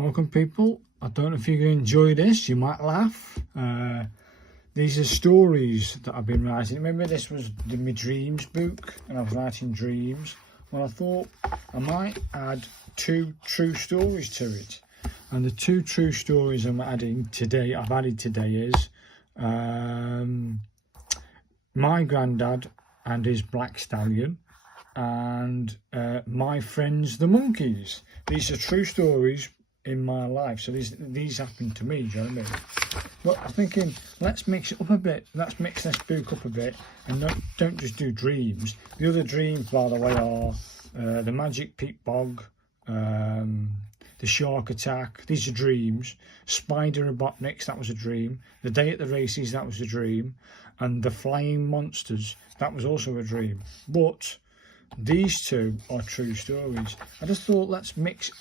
Welcome, people. I don't know if you're going to enjoy this. You might laugh. These are stories that I've been writing. Remember, this was my dreams book, and I was writing dreams. Well, I thought I might add 2 true stories to it. And the 2 true stories I've added today is my granddad and his black stallion, and my friends the monkeys. These are true stories in my life, so these happened to me. Do you know what I mean? But I'm thinking, let's mix it up a bit. Let's mix this book up a bit, and don't just do dreams. The other dreams, by the way, are the Magic Peak Bog, the shark attack. These are dreams. Spider Robotniks, that was a dream. The day at the races, that was a dream. And the flying monsters, that was also a dream. But these 2 are true stories. I just thought, let's mix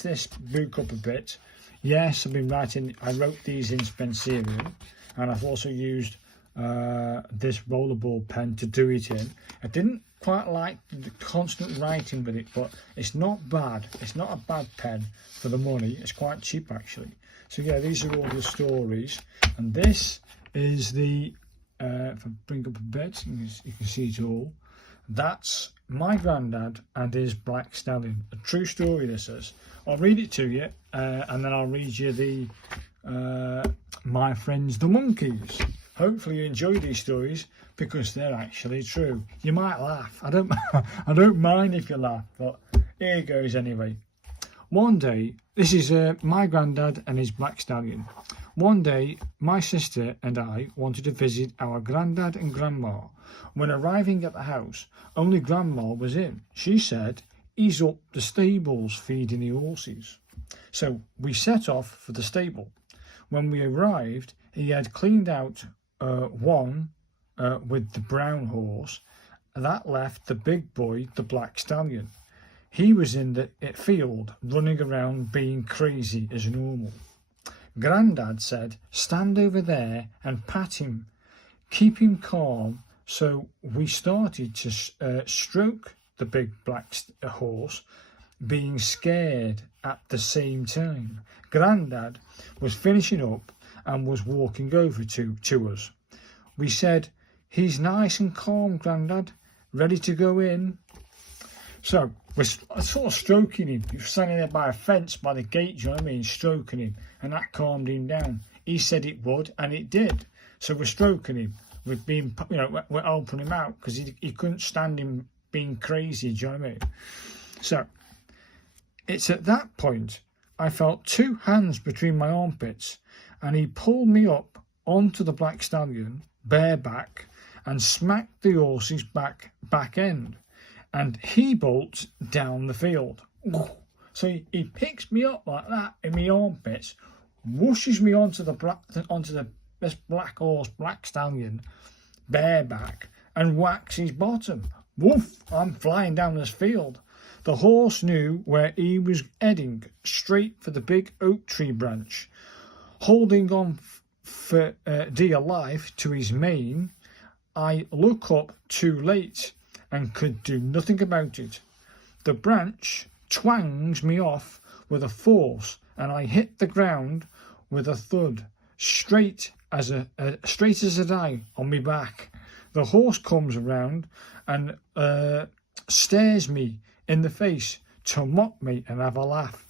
this book up a bit. Yes, I wrote these in Spencerian, and I've also used this rollerball pen to do it in. I didn't quite like the constant writing with it, but it's not bad. It's not a bad pen for the money. It's quite cheap, actually. So yeah, these are all the stories, and this is the if I bring up a bit, you can see it all. That's my granddad and his black stallion. A true story, this is. I'll read it to you, and then I'll read you the my friends the monkeys. Hopefully you enjoy these stories, because they're actually true. You might laugh. I don't mind if you laugh, but here goes anyway. One day, this is my granddad and his black stallion. One day, my sister and I wanted to visit our granddad and grandma. When arriving at the house, only grandma was in. She said, "He's up the stables feeding the horses." So we set off for the stable. When we arrived, he had cleaned out one with the brown horse. That left the big boy, the black stallion. He was in the field, running around being crazy as normal. Grandad said, "Stand over there and pat him. Keep him calm." So we started to stroke the big black horse, being scared at the same time. Grandad was finishing up and was walking over to us. We said, "He's nice and calm, Grandad, ready to go in." So we're sort of stroking him. He was standing there by a fence by the gate, you know what I mean, stroking him, and that calmed him down. He said it would, and it did. So we're stroking him. We've been, we're helping him out, because he couldn't stand him being crazy, do you know what I mean? So it's at that point I felt 2 hands between my armpits, and he pulled me up onto the black stallion, bareback, and smacked the horse's back end, and he bolts down the field. So he picks me up like that in my armpits, whooshes me onto this black horse, black stallion, bareback, and whacks his bottom. Woof! I'm flying down this field. The horse knew where he was heading, straight for the big oak tree branch. Holding on for dear life to his mane, I look up too late and could do nothing about it. The branch twangs me off with a force, and I hit the ground with a thud, straight as a die on me back. The horse comes around and stares me in the face to mock me and have a laugh.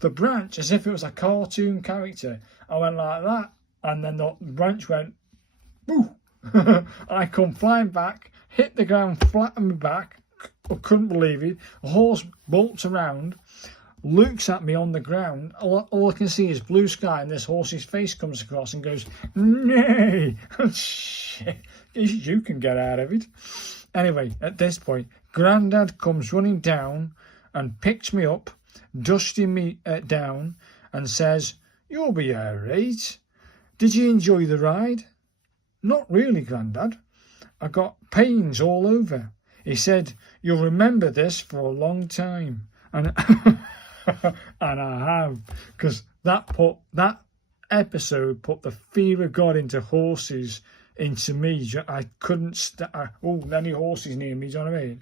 The branch, as if it was a cartoon character, I went like that, and then the branch went, boo! I come flying back, hit the ground flat on my back. I couldn't believe it. The horse bolts around, looks at me on the ground. All I can see is blue sky, and this horse's face comes across and goes, "Nay!" Shit, you can get out of it. Anyway, at this point, Grandad comes running down and picks me up, dusting me down, and says, "You'll be all right. Did you enjoy the ride?" "Not really, Grandad. I got pains all over." He said, "You'll remember this for a long time." And and I have, because that episode put the fear of God into horses into me. I couldn't any horses near me, do you know what I mean?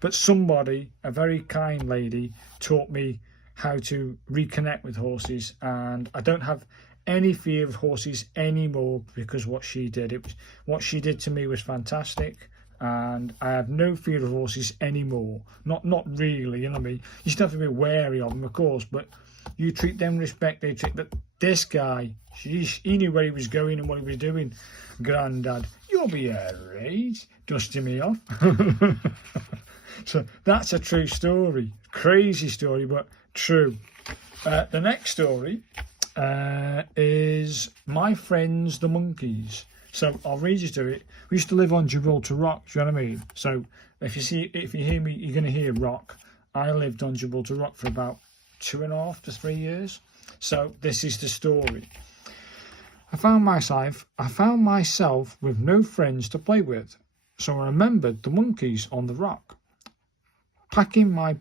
But somebody, a very kind lady, taught me how to reconnect with horses, and I don't have any fear of horses anymore because what she did. What she did to me was fantastic, and I have no fear of horses anymore. Not really, you know what I mean? You still have to be wary of them, of course, but you treat them with respect, they treat. But this guy, he knew where he was going and what he was doing. Grandad, you'll be alright, dusting me off. So that's a true story, crazy story, but true. The next story is my friends the monkeys. So I'll read you to it. We used to live on Gibraltar Rock, do you know what I mean? So if you hear me, you're going to hear rock. I lived on Gibraltar Rock for about 2.5 to 3 years. So this is the story. I found myself with no friends to play with. So I remembered the monkeys on the rock. Packing my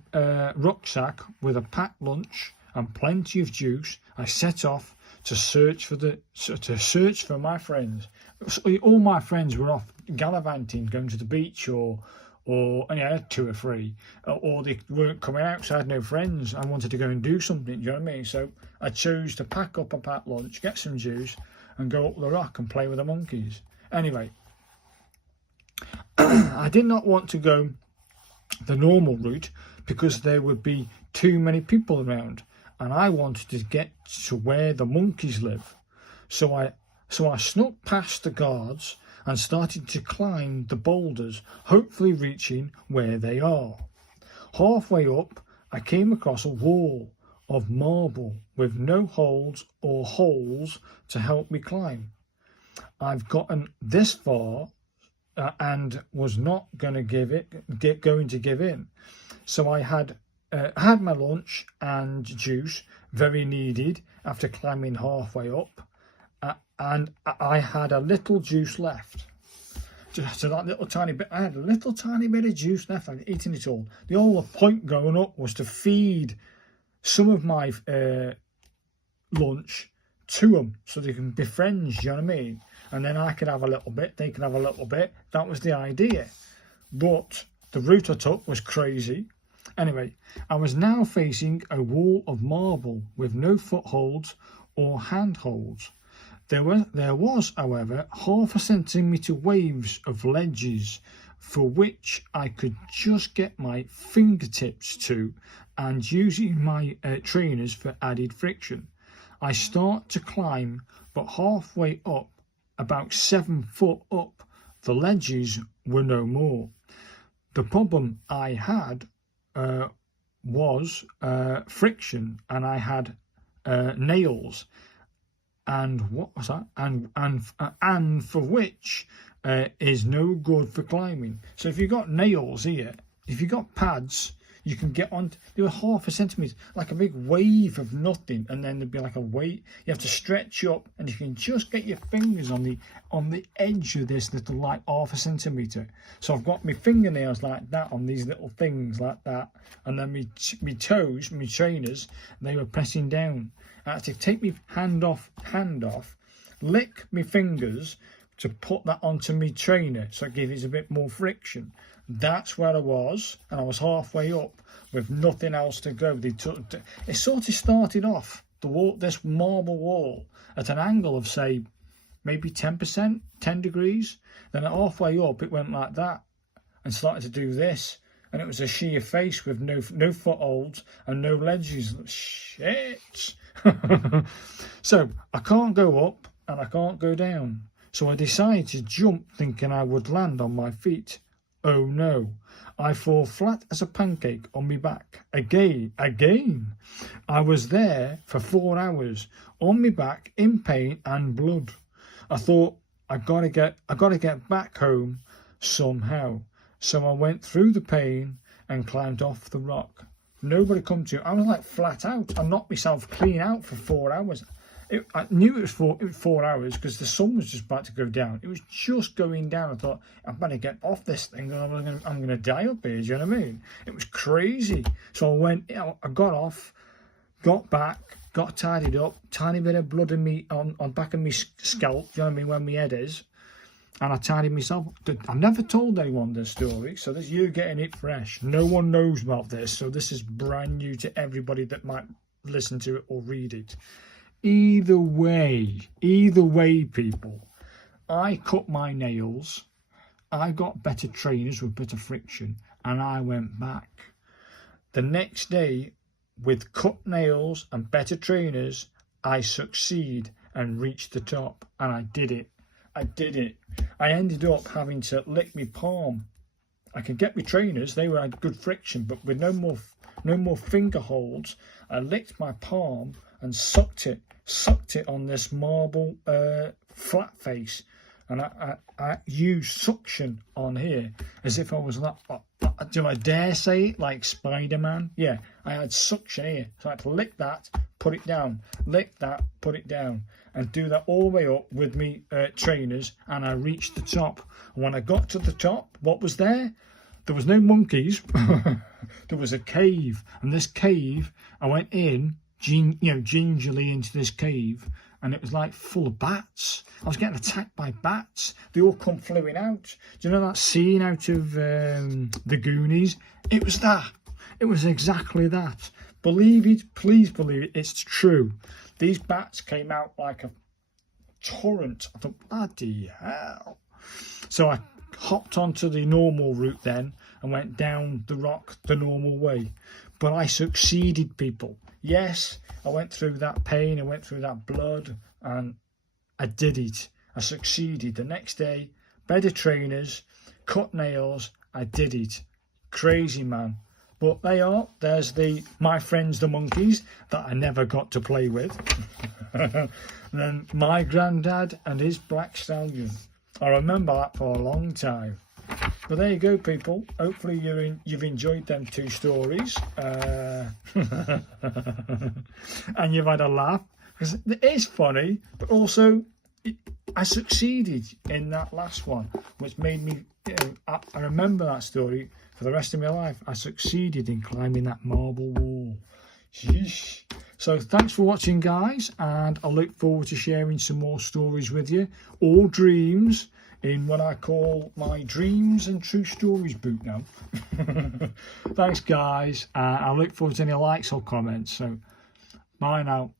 rucksack with a packed lunch and plenty of juice, I set off to search for my friends. So all my friends were off gallivanting, going to the beach, or and I had 2 or 3, or they weren't coming out, so I had no friends. I wanted to go and do something, do you know what I mean? So I chose to pack up a packed lunch, get some juice, and go up the rock and play with the monkeys. Anyway, I did not want to go the normal route because there would be too many people around, and I wanted to get to where the monkeys live. So I snuck past the guards and started to climb the boulders, hopefully reaching where they are. Halfway up, I came across a wall of marble with no holes to help me climb. I've gotten this far and was not going to give in. So I had my lunch and juice, very needed after climbing halfway up, and I had a little juice left. So that little tiny bit, I had a little tiny bit of juice left. I'd eaten it all. The whole point going up was to feed some of my lunch to them so they can be friends, you know what I mean? And then I could have a little bit, they could have a little bit. That was the idea. But the route I took was crazy. Anyway, I was now facing a wall of marble with no footholds or handholds. There was, however, 1/2 centimetre waves of ledges for which I could just get my fingertips to, and using my trainers for added friction. I start to climb, but halfway up, about 7 foot up, the ledges were no more. The problem I had was friction, and I had nails, and what was that? And for which is no good for climbing. So if you've got nails here, if you've got pads, you can get on. They were 1/2 centimetre, like a big wave of nothing, and then there'd be like a weight. You have to stretch up, and you can just get your fingers on the edge of this little, like 1/2 centimetre. So I've got my fingernails like that on these little things like that, and then my toes, my trainers, they were pressing down. I had to take my hand off, lick my fingers to put that onto my trainer, so it gives it a bit more friction. That's where I was, and I was halfway up with nothing else to go. It sort of started off this marble wall at an angle of, say, maybe 10%, 10 degrees. Then at halfway up, it went like that and started to do this, and it was a sheer face with no footholds and no ledges. Shit. So I can't go up and I can't go down. So I decided to jump, thinking I would land on my feet. Oh no, I fall flat as a pancake on my back. Again. I was there for 4 hours, on my back, in pain and blood. I thought, I gotta get back home somehow. So I went through the pain and climbed off the rock. Nobody come to. I was like flat out. I knocked myself clean out for 4 hours. I knew it was 4 hours because the sun was just about to go down. It was just going down. I thought, I better get off this thing, or I'm going to die up here. Do you know what I mean? It was crazy. So I got off, got back, got tidied up, tiny bit of blood in me on back of my scalp. Do you know what I mean? Where my head is. And I tidied myself. I've never told anyone this story, so this you're getting it fresh. No one knows about this, so this is brand new to everybody that might listen to it or read it. Either way, people, I cut my nails, I got better trainers with better friction, and I went back. The next day, with cut nails and better trainers, I succeed and reached the top, and I did it. I ended up having to lick my palm. I could get my trainers, they had good friction, but with no more finger holds, I licked my palm and sucked it on this marble flat face, and I used suction on here as if I was like, do I dare say it, like Spider-Man? Yeah, I had suction here, so I had to lick that, put it down, lick that, put it down, and do that all the way up with me trainers, and I reached the top. And when I got to the top, what was there? There was no monkeys. There was a cave, and this cave, I went in, gingerly into this cave, and it was like full of bats. I was getting attacked by bats. They all come flying out. Do you know that scene out of The Goonies? It was that. It was exactly that. Believe it, please believe it, it's true. These bats came out like a torrent. I thought, bloody hell. So I hopped onto the normal route then and went down the rock the normal way. But I succeeded, people. Yes, I went through that pain, I went through that blood, and I did it. I succeeded. The next day, better trainers, cut nails, I did it. Crazy, man. But there's my friends the monkeys that I never got to play with. And then my granddad and his black stallion. I remember that for a long time. But there you go, people. Hopefully you've enjoyed them two stories. And you've had a laugh. Because it is funny, but also I succeeded in that last one, which made me, I remember that story for the rest of my life. I succeeded in climbing that marble wall. Sheesh. So thanks for watching, guys, and I look forward to sharing some more stories with you. All dreams in what I call my Dreams and True Stories boot now. Thanks, guys. I look forward to any likes or comments. So bye now.